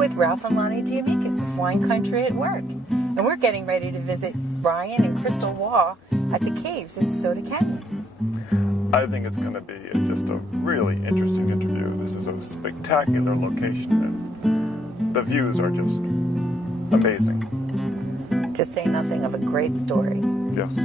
with Ralph and Lonnie Giamicas of Wine Country at Work, and we're getting ready to visit Brian and Crystal Waugh at the caves in Soda Canyon. I think it's going to be just a really interesting interview. This is a spectacular location, and the views are just amazing. To say nothing of a great story. Yes.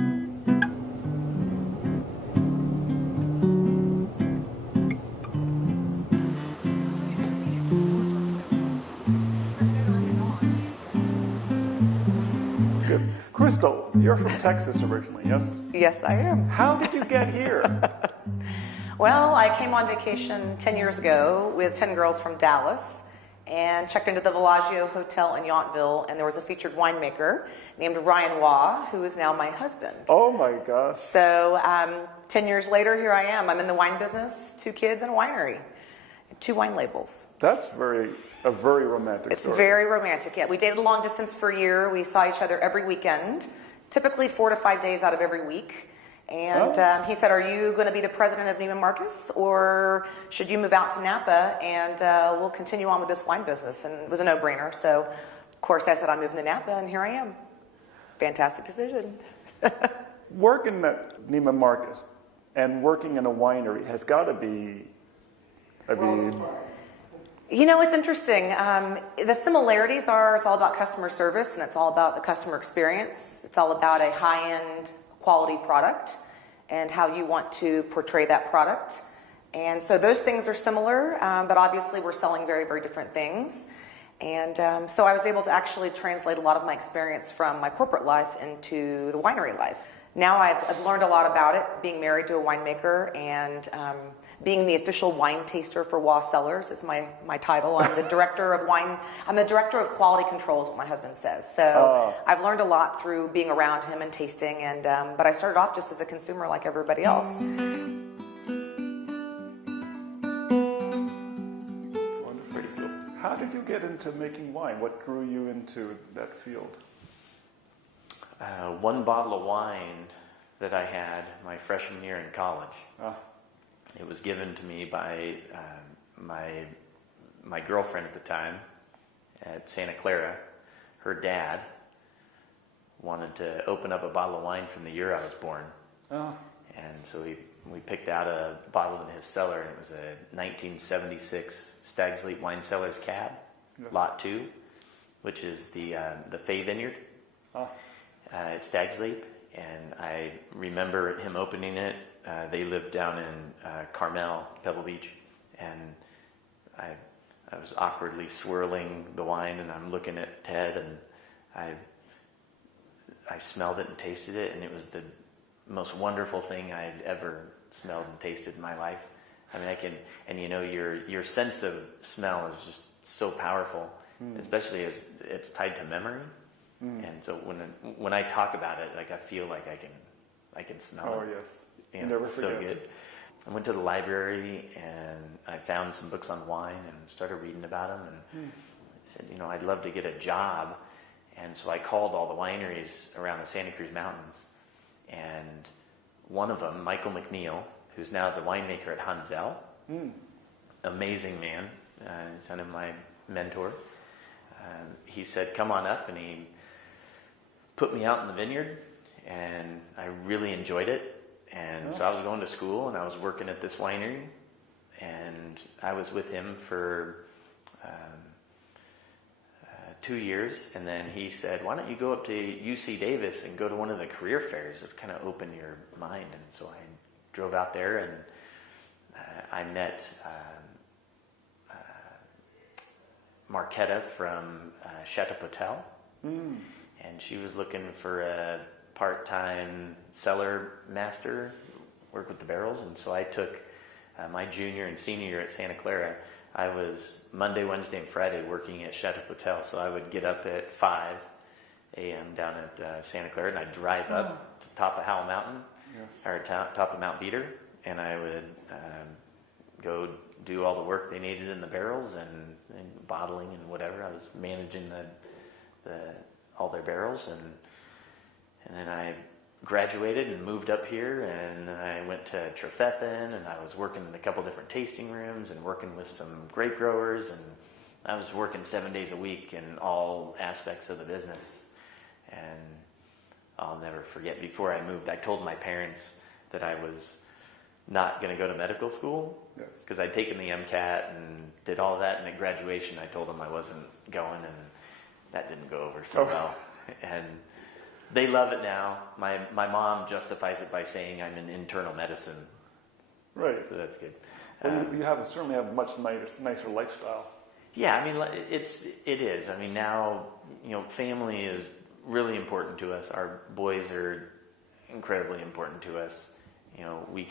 Good. Crystal, you're from Texas originally, yes? Yes, I am. How did you get here? Well, I came on vacation 10 years ago with 10 girls from Dallas and checked into the Villaggio Hotel in Yountville, and there was a featured winemaker named Ryan Waugh, who is now my husband. Oh my gosh. So 10 years later, here I am. I'm in the wine business, 2 kids and a winery, 2 wine labels. That's a very romantic story. It's very romantic, yeah. We dated long distance for a year. We saw each other every weekend, typically 4 to 5 days out of every week. And he said, are you going to be the president of Neiman Marcus, or should you move out to Napa and we'll continue on with this wine business? And it was a no-brainer. So, of course, I said, I'm moving to Napa, and here I am. Fantastic decision. Working at Neiman Marcus and working in a winery has got to be, You know, it's interesting. The similarities are it's all about customer service, and it's all about the customer experience. It's all about a high-end quality product and how you want to portray that product. And so those things are similar, but obviously we're selling very, very different things. And so I was able to actually translate a lot of my experience from my corporate life into the winery life. Now I've learned a lot about it, being married to a winemaker, and being the official wine taster for Waugh Cellars is my title. I'm the director of wine. I'm the director of quality control, is what my husband says. So I've learned a lot through being around him and tasting. And but I started off just as a consumer like everybody else. Wonderful. How did you get into making wine? What drew you into that field? One bottle of wine that I had my freshman year in college. It was given to me by my girlfriend at the time at Santa Clara. Her dad wanted to open up a bottle of wine from the year I was born. And so we picked out a bottle in his cellar, and it was a 1976 Stag's Leap Wine Cellars Cab, yes. Lot 2, which is the Fay Vineyard. At Stag's Leap, and I remember him opening it. They lived down in Carmel, Pebble Beach, and I was awkwardly swirling the wine, and I'm looking at Ted, and I smelled it and tasted it, and it was the most wonderful thing I had ever smelled and tasted in my life. I mean, your sense of smell is just so powerful, especially as it's tied to memory. And so when I talk about it, like I feel like I can smell it. Oh yes, you never forget. So good. I went to the library and I found some books on wine and started reading about them. And I said, I'd love to get a job. And so I called all the wineries around the Santa Cruz Mountains, and one of them, Michael McNeil, who's now the winemaker at Hansel, amazing man. He's kind of my mentor. He said, "Come on up," and he put me out in the vineyard, and I really enjoyed it. And so I was going to school, and I was working at this winery, and I was with him for 2 years. And then he said, "Why don't you go up to UC Davis and go to one of the career fairs? It kind of open your mind." And so I drove out there, and I met Marquetta from Chateau Potel. And she was looking for a part-time cellar master, work with the barrels. And so I took my junior and senior year at Santa Clara. I was Monday, Wednesday, and Friday working at Chateau Potel. So I would get up at 5 a.m. down at Santa Clara, and I'd drive up to the top of Howell Mountain, or top of Mount Veeder, and I would go do all the work they needed in the barrels and bottling and whatever. I was managing all their barrels, and then I graduated and moved up here, and I went to Trefethen, and I was working in a couple different tasting rooms and working with some grape growers, and I was working 7 days a week in all aspects of the business. And I'll never forget, before I moved, I told my parents that I was not going to go to medical school, because I'd taken the MCAT and did all that, and at graduation I told them I wasn't going, and that didn't go over so well. And they love it now. My mom justifies it by saying I'm in internal medicine. Right. So that's good. Well, you certainly have a much nicer lifestyle. Yeah, I mean, it is. I mean, now, family is really important to us. Our boys are incredibly important to us. We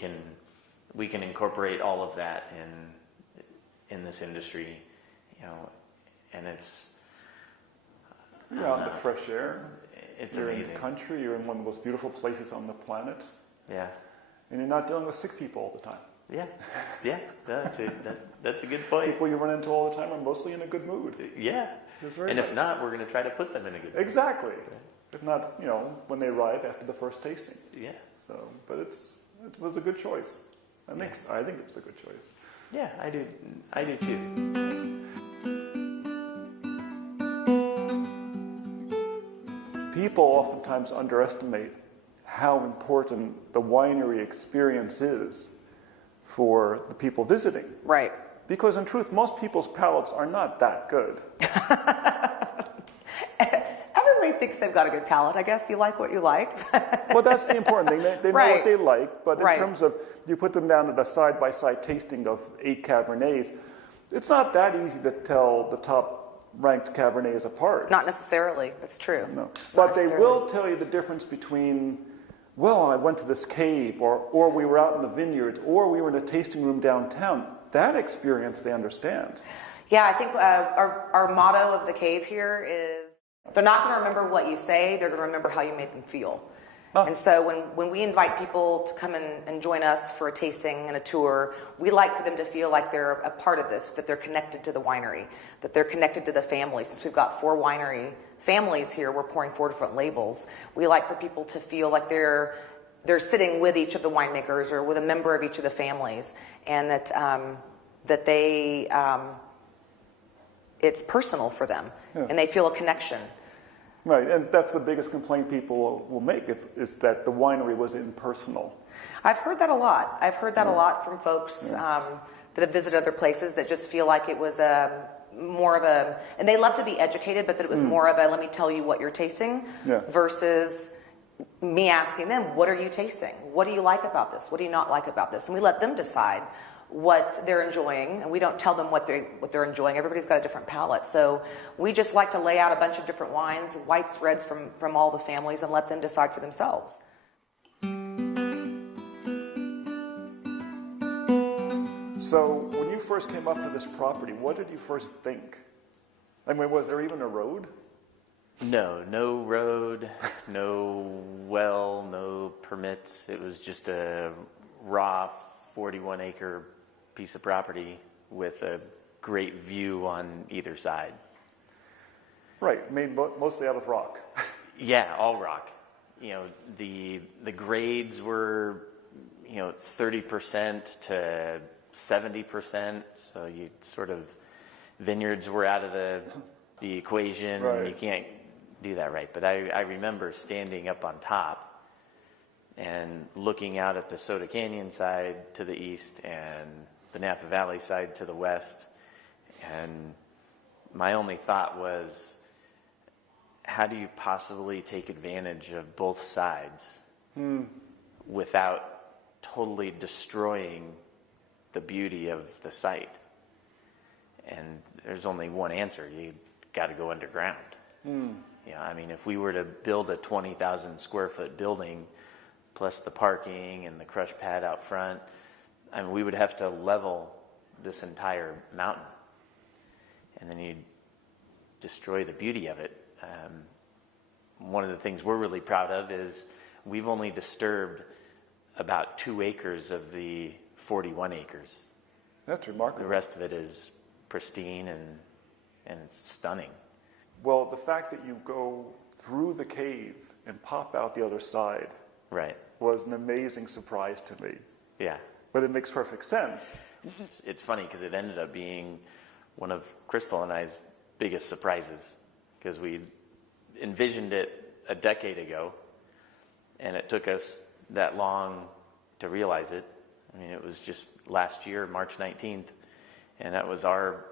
can incorporate all of that in this industry, and it's... You're out in the fresh air. You're amazing. In the country. You're in one of the most beautiful places on the planet. Yeah. And you're not dealing with sick people all the time. Yeah. That's a good point. People you run into all the time are mostly in a good mood. Yeah. And nice. if not, we're going to try to put them in a good mood. Exactly. If not, when they arrive after the first tasting. Yeah. So, but it was a good choice. I think it was a good choice. Yeah, I do too. People oftentimes underestimate how important the winery experience is for the people visiting. Right. Because in truth, most people's palates are not that good. Everybody thinks they've got a good palate. I guess you like what you like. Well, that's the important thing. They know Right. what they like, but in Right. terms of, you put them down at a side-by-side tasting of 8 Cabernets, it's not that easy to tell the top-ranked Cabernets apart. Not necessarily. That's true. No. Not But they necessarily. will tell you the difference between, well, I went to this cave, or we were out in the vineyards, or we were in a tasting room downtown. That experience they understand. Yeah, I think our motto of the cave here is, they're not going to remember what you say, they're going to remember how you made them feel. And so when we invite people to come and join us for a tasting and a tour, we like for them to feel like they're a part of this, that they're connected to the winery, that they're connected to the family. Since we've got 4 winery families here, we're pouring 4 different labels. We like for people to feel like they're sitting with each of the winemakers or with a member of each of the families, and that they it's personal for them, and they feel a connection. Right, and that's the biggest complaint people will make, is that the winery was impersonal. I've heard that a lot. I've heard that a lot from folks that have visited other places that just feel like it was more of a, and they love to be educated, but that it was more of a, let me tell you what you're tasting, versus me asking them, what are you tasting? What do you like about this? What do you not like about this? And we let them decide what they're enjoying, and we don't tell them what they're enjoying. Everybody's got a different palate, so we just like to lay out a bunch of different wines, whites, reds from all the families, and let them decide for themselves. So when you first came up to this property, what did you first think? I mean, was there even a road? No road, no well, no permits. It was just a raw 41-acre piece of property with a great view on either side. Right, made mostly out of rock. Yeah, all rock. The grades were 30% to 70%. So you sort of, vineyards were out of the equation. Right. You can't do that right. But I remember standing up on top and looking out at the Soda Canyon side to the east and the Napa Valley side to the west. And my only thought was, how do you possibly take advantage of both sides without totally destroying the beauty of the site? And there's only one answer. You got to go underground. I mean, if we were to build a 20,000 square foot building plus the parking and the crush pad out front, I mean, we would have to level this entire mountain, and then you'd destroy the beauty of it. One of the things we're really proud of is we've only disturbed about 2 acres of the 41 acres. That's remarkable. The rest of it is pristine and it's stunning. Well, the fact that you go through the cave and pop out the other side Right. was an amazing surprise to me. Yeah. But it makes perfect sense. It's funny because it ended up being one of Crystal and I's biggest surprises, because we envisioned it a decade ago, and it took us that long to realize it. I mean, it was just last year, March 19th, and that was our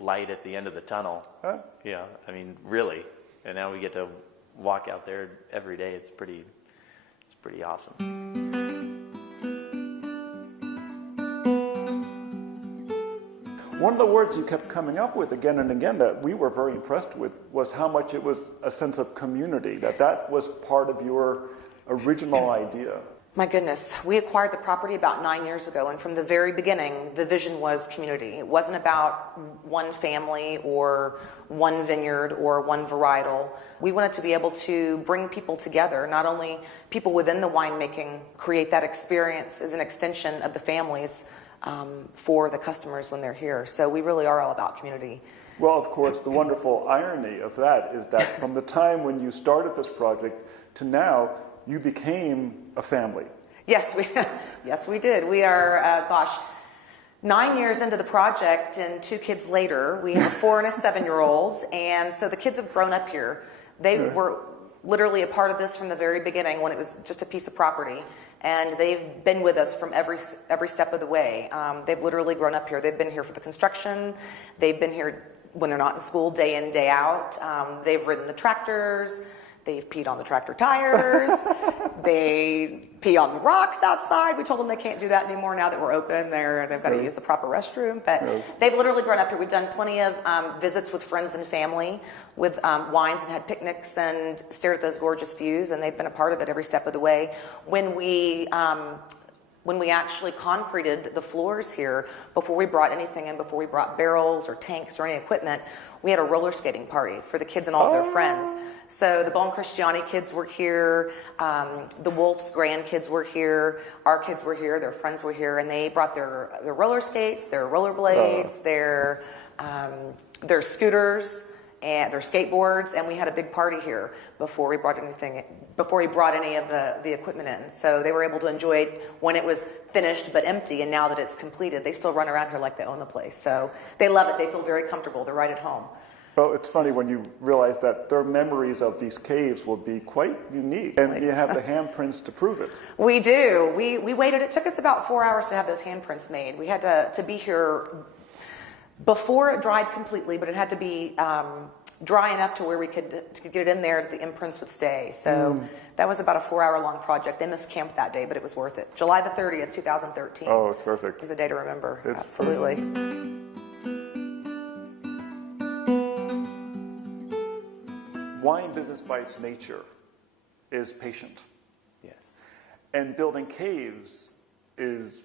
light at the end of the tunnel. Huh? Yeah, I mean, really. And now we get to walk out there every day. It's pretty awesome. One of the words you kept coming up with again and again that we were very impressed with was how much it was a sense of community, that was part of your original idea. My goodness, we acquired the property about 9 years ago, and from the very beginning, the vision was community. It wasn't about one family or one vineyard or one varietal. We wanted to be able to bring people together, not only people within the winemaking, create that experience as an extension of the families for the customers when they're here. So we really are all about community. Well, of course, the wonderful irony of that is that from the time when you started this project to now, you became a family. Yes, we did. We are, 9 years into the project and 2 kids later. We have a 4 and a 7-year-old, and so the kids have grown up here. They were literally a part of this from the very beginning when it was just a piece of property, and they've been with us from every step of the way. They've literally grown up here. They've been here for the construction. They've been here when they're not in school, day in, day out. They've ridden the tractors. They've peed on the tractor tires. They pee on the rocks outside. We told them they can't do that anymore now that we're open. They've got to use the proper restroom. But they've literally grown up here. We've done plenty of visits with friends and family with wines and had picnics and stared at those gorgeous views, and they've been a part of it every step of the way. When we actually concreted the floors here, before we brought anything in, before we brought barrels or tanks or any equipment, we had a roller skating party for the kids and all their friends. So the Bon Christiani kids were here, the Wolf's grandkids were here, our kids were here, their friends were here, and they brought their roller skates, their rollerblades, their scooters, and their skateboards, and we had a big party here before we brought any of the equipment in. So they were able to enjoy it when it was finished but empty, and now that it's completed, they still run around here like they own the place. So they love it. They feel very comfortable. They're right at home. Well, it's funny when you realize that their memories of these caves will be quite unique, and you have the handprints to prove it. We do. We waited. It took us about 4 hours to have those handprints made. We had to be here before it dried completely, but it had to be dry enough to where we could get it in there that the imprints would stay. So that was about a 4-hour-long project. They missed camp that day, but it was worth it. July the 30th, 2013. Oh, it's perfect. Is a day to remember. It's absolutely. Wine business by its nature is patient. Yes. And building caves is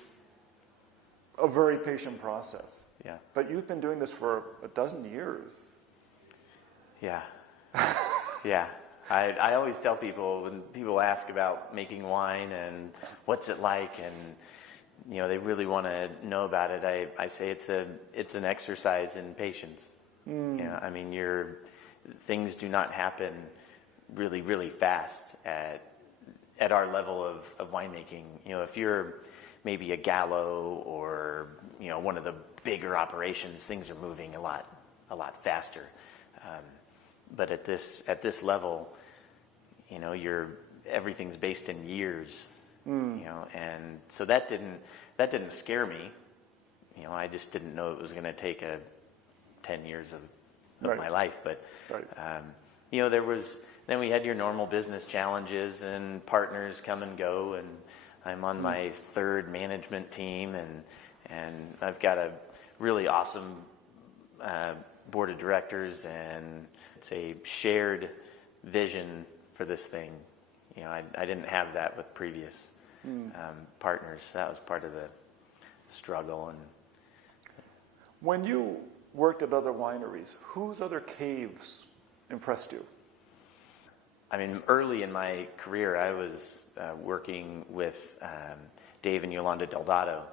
a very patient process. Yeah. But you've been doing this for a dozen years. Yeah. Yeah. I always tell people, when people ask about making wine and what's it like, and they really want to know about it, I say it's an exercise in patience. I mean, things do not happen really, really fast at our level of winemaking. If you're maybe a Gallo or one of the bigger operations, things are moving a lot faster. But at this level, everything's based in years. And so that didn't scare me. I just didn't know it was going to take 10 years of my life. But then we had your normal business challenges, and partners come and go, and I'm on my 3rd management team, and I've got a really awesome board of directors, and it's a shared vision for this thing. I didn't have that with previous partners. That was part of the struggle. And when you worked at other wineries, whose other caves impressed you? I mean, early in my career, I was working with Dave and Yolanda Delgado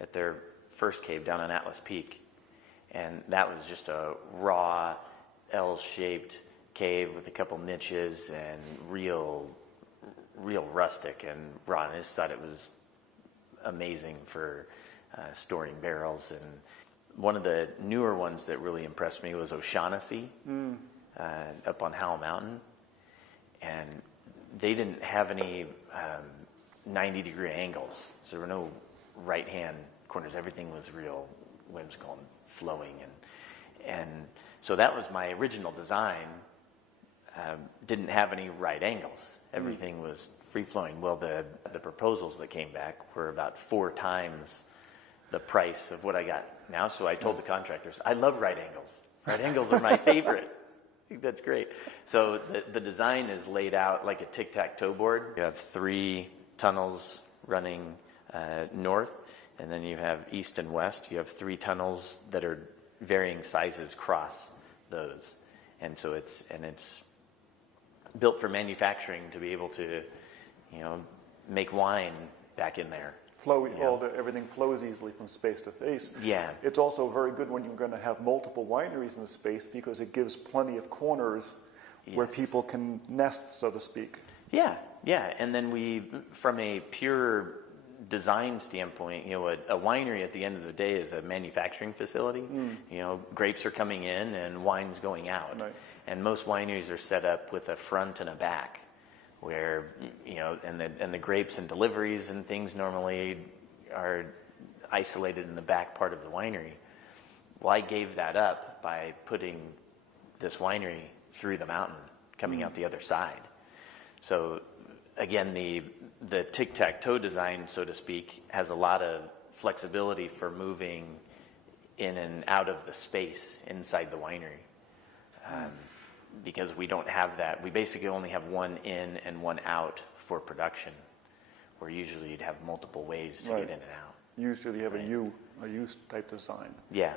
at their first cave down on Atlas Peak. And that was just a raw, L-shaped cave with a couple niches and real rustic and raw. And I just thought it was amazing for storing barrels. And one of the newer ones that really impressed me was O'Shaughnessy, up on Howell Mountain. And they didn't have any 90-degree angles. So there were no right-hand corners. Everything was real whimsical and flowing. And so that was my original design. Didn't have any right angles. Everything was free-flowing. Well, the proposals that came back were about 4 times the price of what I got now. So I told the contractors, I love right angles. Right angles are my favorite. I think that's great. So the design is laid out like a tic-tac-toe board. You have 3 tunnels running north, and then you have east and west. You have 3 tunnels that are varying sizes cross those. And so it's built for manufacturing to be able to, make wine back in there. Everything flows easily from space to face. Yeah. It's also very good when you're going to have multiple wineries in the space because it gives plenty of corners where people can nest, so to speak. Yeah. And then from a pure design standpoint, a winery at the end of the day is a manufacturing facility. Grapes are coming in and wine's going out. Right. And most wineries are set up with a front and a back, where and the grapes and deliveries and things normally are isolated in the back part of the winery. Well, I gave that up by putting this winery through the mountain, coming out the other side. So again, the tic-tac-toe design, so to speak, has a lot of flexibility for moving in and out of the space inside the winery. Because we don't have that. We basically only have one in and one out for production, where usually you'd have multiple ways to get in and out. Usually you have a U type design. Yeah.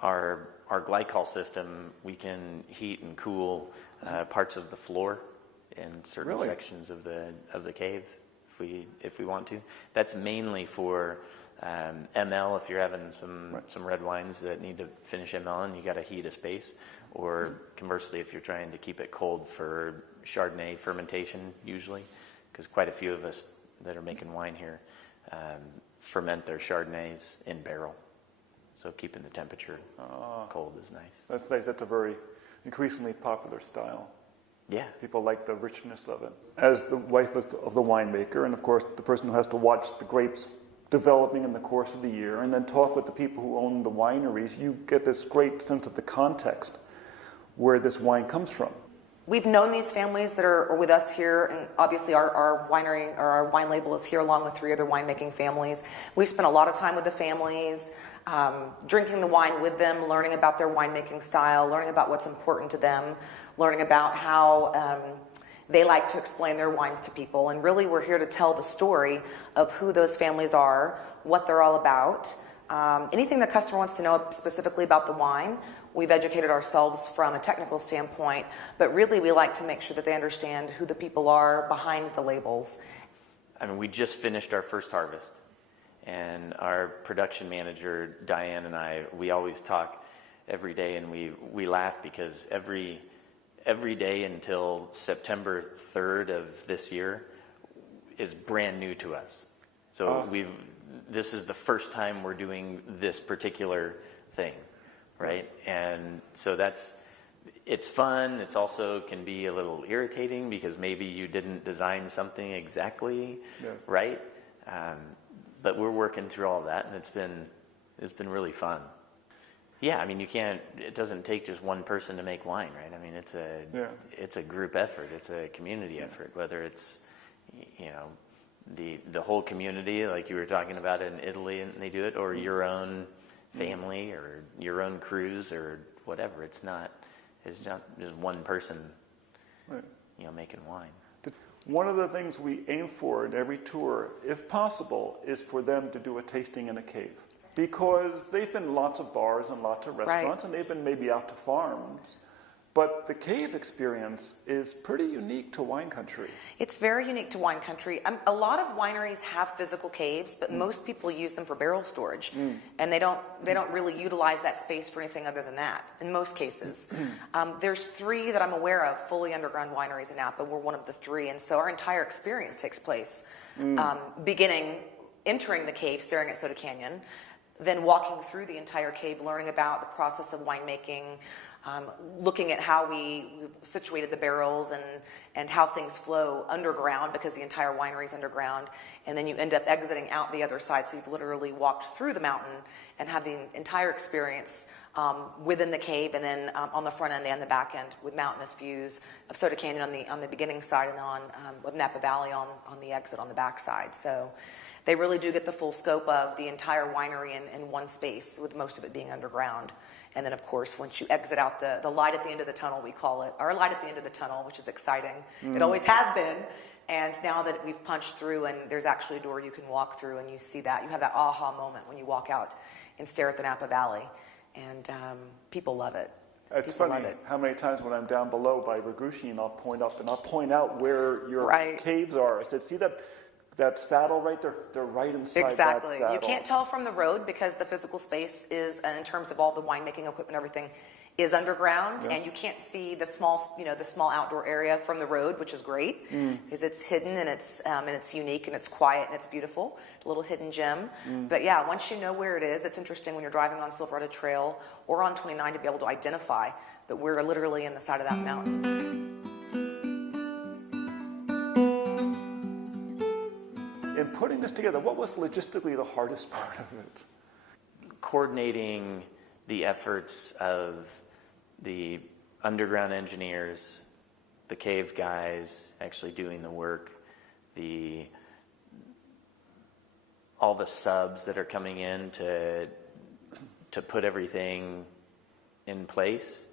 Our glycol system, we can heat and cool parts of the floor in certain sections of the cave if we want to. That's mainly for ML, if you're having some red wines that need to finish ML and you got to heat a space, or conversely if you're trying to keep it cold for Chardonnay fermentation usually, because quite a few of us that are making wine here ferment their Chardonnays in barrel. So keeping the temperature cold is nice. That's nice. That's a very increasingly popular style. Yeah. People like the richness of it. As the wife of the winemaker, and of course the person who has to watch the grapes developing in the course of the year, and then talk with the people who own the wineries, you get this great sense of the context where this wine comes from. We've known these families that are with us here, and obviously our winery or our wine label is here along with 3 other winemaking families. We've spent a lot of time with the families, drinking the wine with them, learning about their winemaking style, learning about what's important to them, learning about how they like to explain their wines to people. And really we're here to tell the story of who those families are, what they're all about. Anything the customer wants to know specifically about the wine, we've educated ourselves from a technical standpoint, but really we like to make sure that they understand who the people are behind the labels. I mean, we just finished our first harvest, and our production manager, Diane, and I, we always talk every day, and we laugh because every day until September 3rd of this year is brand new to us. So this is the first time we're doing this particular thing, right? And so it's fun. It's also can be a little irritating because maybe you didn't design something exactly right. But we're working through all that, and it's been really fun. Yeah, I mean, it doesn't take just one person to make wine, right? I mean, it's a group effort. It's a community effort, whether it's, the whole community, like you were talking about in Italy and they do it, or your own family or your own cruise or whatever. It's not just one person, making wine. One of the things we aim for in every tour, if possible, is for them to do a tasting in a cave. Because they've been lots of bars and lots of restaurants, and they've been maybe out to farms. But the cave experience is pretty unique to wine country. It's very unique to wine country. A lot of wineries have physical caves, but most people use them for barrel storage. And they don't really utilize that space for anything other than that, in most cases. There's 3 that I'm aware of, fully underground wineries in Napa. We're one of the 3, and so our entire experience takes place, entering the cave, staring at Soda Canyon, then walking through the entire cave, learning about the process of winemaking, looking at how we situated the barrels and how things flow underground, because the entire winery is underground. And then you end up exiting out the other side. So you've literally walked through the mountain and have the entire experience within the cave, and then on the front end and the back end with mountainous views of Soda Canyon on the beginning side, and of Napa Valley on the exit on the back side. So they really do get the full scope of the entire winery in one space, with most of it being underground. And then, of course, once you exit out the light at the end of the tunnel, we call it, our light at the end of the tunnel, which is exciting. It always has been. And now that we've punched through and there's actually a door you can walk through, and you see that, you have that aha moment when you walk out and stare at the Napa Valley. And people love it. It's funny how many times when I'm down below by Ragushin, I'll point up and I'll point out where your caves are. I said, see that saddle right there? They're right inside that saddle. You can't tell from the road, because the physical space is, in terms of all the winemaking equipment and everything, is underground. Yes. And you can't see the small, the small outdoor area from the road, which is great, because it's hidden and it's unique and it's quiet and it's beautiful, a little hidden gem. But yeah, once you know where it is, it's interesting when you're driving on Silverado Trail or on 29 to be able to identify that we're literally in the side of that mountain. In putting this together, what was logistically the hardest part of it? Coordinating the efforts of the underground engineers, the cave guys actually doing the work, all the subs that are coming in to put everything in place.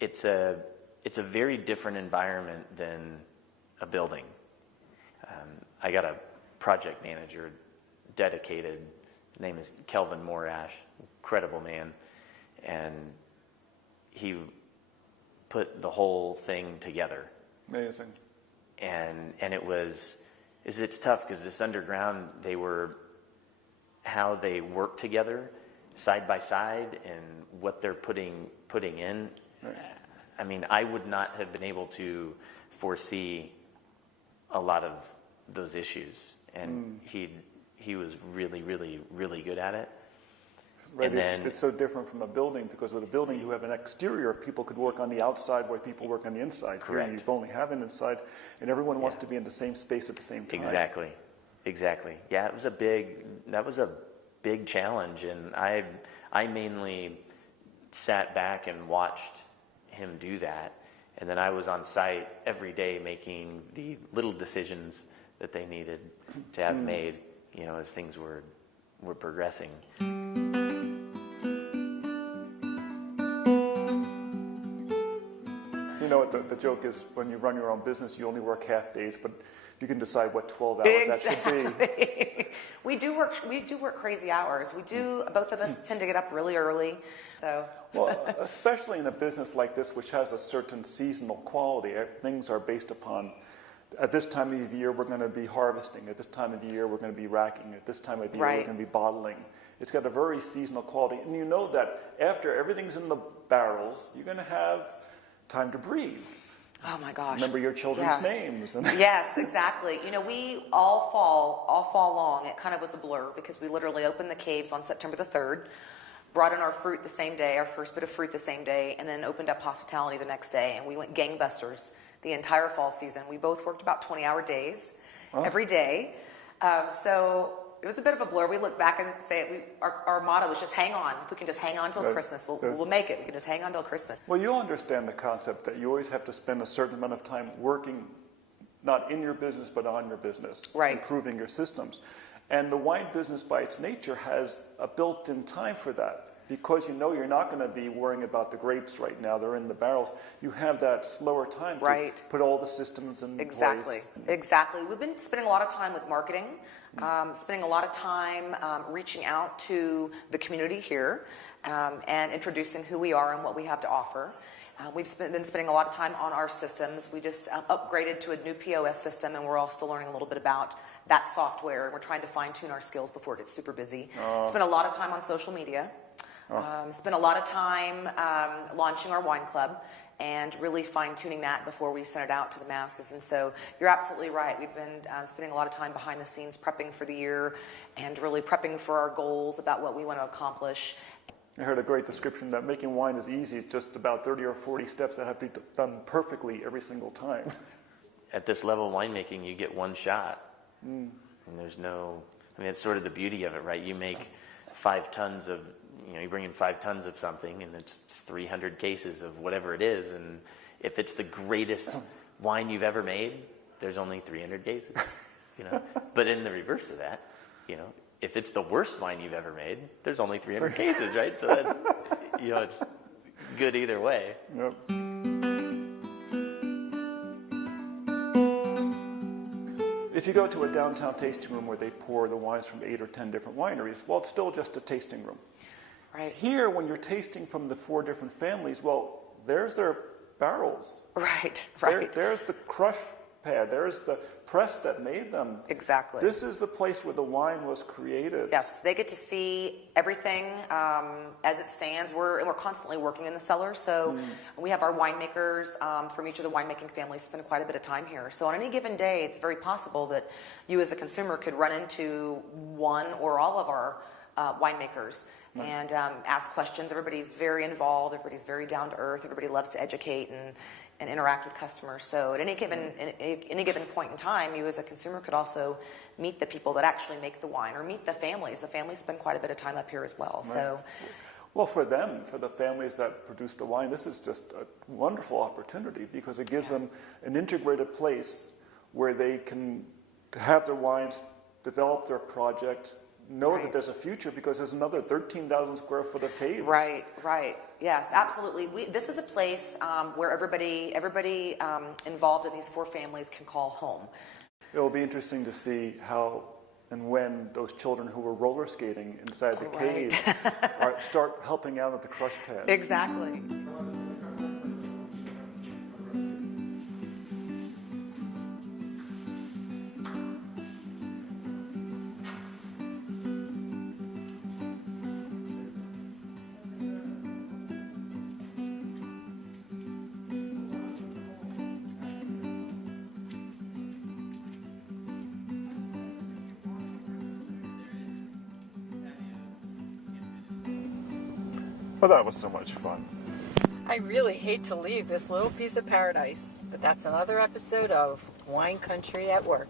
It's a very different environment than a building. I got a project manager dedicated. His name is Kelvin Morash, incredible man, and he put the whole thing together. Amazing. And it's tough, because this underground, how they work together side by side and what they're putting in. Right. I mean, I would not have been able to foresee a lot of those issues, and he was really, really, really good at it. Right, it's so different from a building, because with a building you have an exterior. People could work on the outside while people work on the inside. Correct. Here you only have an inside, and everyone wants to be in the same space at the same time. Exactly. Yeah, that was a big challenge, and I mainly sat back and watched him do that, and then I was on site every day making the little decisions that they needed to have made, as things were progressing. You know what the joke is, when you run your own business, you only work half days, but you can decide what 12 hours that should be. We do work crazy hours. Both of us tend to get up really early. So well, especially in a business like this, which has a certain seasonal quality. Things are based upon, at this time of the year we're going to be harvesting, at this time of the year we're going to be racking, at this time of the year we're going to be bottling. It's got a very seasonal quality, and you know that after everything's in the barrels, you're going to have time to breathe. Oh my gosh! Remember your children's names. Yes, exactly. We all fall long. It kind of was a blur, because we literally opened the caves on September the 3rd, brought in our fruit the same day, our first bit of fruit the same day, and then opened up hospitality the next day, and we went gangbusters the entire fall season. We both worked about 20-hour days every day. So it was a bit of a blur. We look back and say our motto was just hang on. If we can just hang on till Christmas, we'll make it. We can just hang on till Christmas. Well, you'll understand the concept that you always have to spend a certain amount of time working, not in your business, but on your business, improving your systems. And the wine business by its nature has a built-in time for that. Because you're not going to be worrying about the grapes right now. They're in the barrels. You have that slower time to put all the systems in place. Exactly. We've been spending a lot of time with marketing, spending a lot of time reaching out to the community here and introducing who we are and what we have to offer. We've been spending a lot of time on our systems. We just upgraded to a new POS system, and we're all still learning a little bit about that software. We're trying to fine-tune our skills before it gets super busy. Spent a lot of time on social media. Spent a lot of time launching our wine club and really fine-tuning that before we sent it out to the masses. And so you're absolutely right. We've been spending a lot of time behind the scenes prepping for the year and really prepping for our goals about what we want to accomplish. I heard a great description that making wine is easy, just about 30 or 40 steps that have to be done perfectly every single time. At this level of winemaking, you get one shot. And there's no, I mean, it's sort of the beauty of it, right? You make 5 tons of, you bring in 5 tons of something and it's 300 cases of whatever it is. And if it's the greatest wine you've ever made, there's only 300 cases, But in the reverse of that, if it's the worst wine you've ever made, there's only 300 cases, right? So that's, it's good either way. Yep. If you go to a downtown tasting room where they pour the wines from 8 or 10 different wineries, well, it's still just a tasting room. Right. Here, when you're tasting from the 4 different families, well, there's their barrels. Right. There's the crush pad. There's the press that made them. Exactly. This is the place where the wine was created. Yes, they get to see everything as it stands. We're constantly working in the cellar, so we have our winemakers from each of the winemaking families spend quite a bit of time here. So on any given day, it's very possible that you as a consumer could run into one or all of our winemakers and ask questions. Everybody's very involved. Everybody's very down to earth. Everybody loves to educate and interact with customers. So at any given point in time, you as a consumer could also meet the people that actually make the wine or meet the families. The families spend quite a bit of time up here as well. Right. So, well, for them, for the families that produce the wine, this is just a wonderful opportunity because it gives them an integrated place where they can have their wines, develop their project, know that there's a future because there's another 13,000 square foot of caves. Right. Yes, absolutely. This is a place where everybody involved in these 4 families can call home. It'll be interesting to see how and when those children who were roller skating inside the cave start helping out at the crush pad. Exactly. Well, that was so much fun. I really hate to leave this little piece of paradise, but that's another episode of Wine Country at Work.